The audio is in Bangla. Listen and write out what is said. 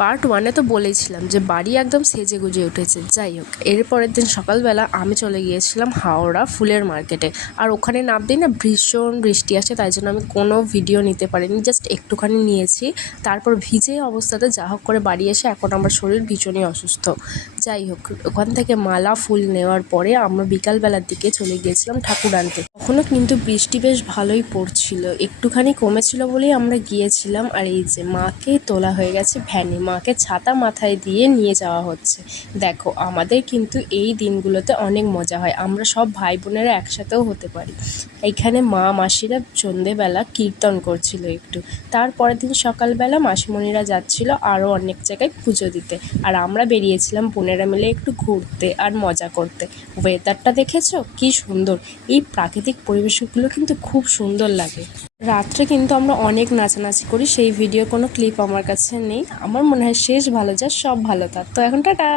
পার্ট ওয়ানে তো বলেইছিলাম যে বাড়ি একদম সেজে গুজে উঠেছে। যাই হোক, এর পরের দিন সকালবেলা আমি চলে গিয়েছিলাম হাওড়া ফুলের মার্কেটে। আর ওখানে নামতেই না ভীষণ বৃষ্টি আসে, তাই জন্য আমি কোনো ভিডিও নিতে পারিনি, জাস্ট একটুখানি নিয়েছি। তারপর ভিজে অবস্থাতে যা হোক করে বাড়ি এসে এখন আমার শরীর ভীষণই অসুস্থ। যাই হোক, ওখান থেকে মালা ফুল নেওয়ার পরে আমরা বিকালবেলার দিকে চলে গিয়েছিলাম ঠাকুর আনতে। তখনও কিন্তু বৃষ্টি বেশ ভালোই পড়ছিল, একটুখানি কমেছিল বলেই আমরা গিয়েছিলাম। আর এই যে মাকে তোলা হয়ে গেছে ভ্যানে, মাকে ছাতা মাথায় দিয়ে নিয়ে যাওয়া হচ্ছে। দেখো, আমাদের কিন্তু এই দিনগুলোতে অনেক মজা হয়, আমরা সব ভাই বোনেরা একসাথেও হতে পারি। এইখানে মা মাসিরা সন্ধেবেলা কীর্তন করছিল একটু। তারপরের দিন সকালবেলা মাসিমণিরা যাচ্ছিল আরও অনেক জায়গায় পুজো দিতে, আর আমরা বেরিয়েছিলাম বোনেরা মিলে একটু ঘুরতে আর মজা করতে। ওয়েদারটা দেখেছো কি সুন্দর, এই প্রাকৃতিক পরিবেশগুলো কিন্তু খুব সুন্দর লাগে। রাত্রে কিন্তু আমরা অনেক নাচানাচি করি, সেই ভিডিও কোনো ক্লিপ আমার কাছে নেই। আমার মনে হয় শেষ ভালো যা সব ভালো তার। তো এখন টাটা।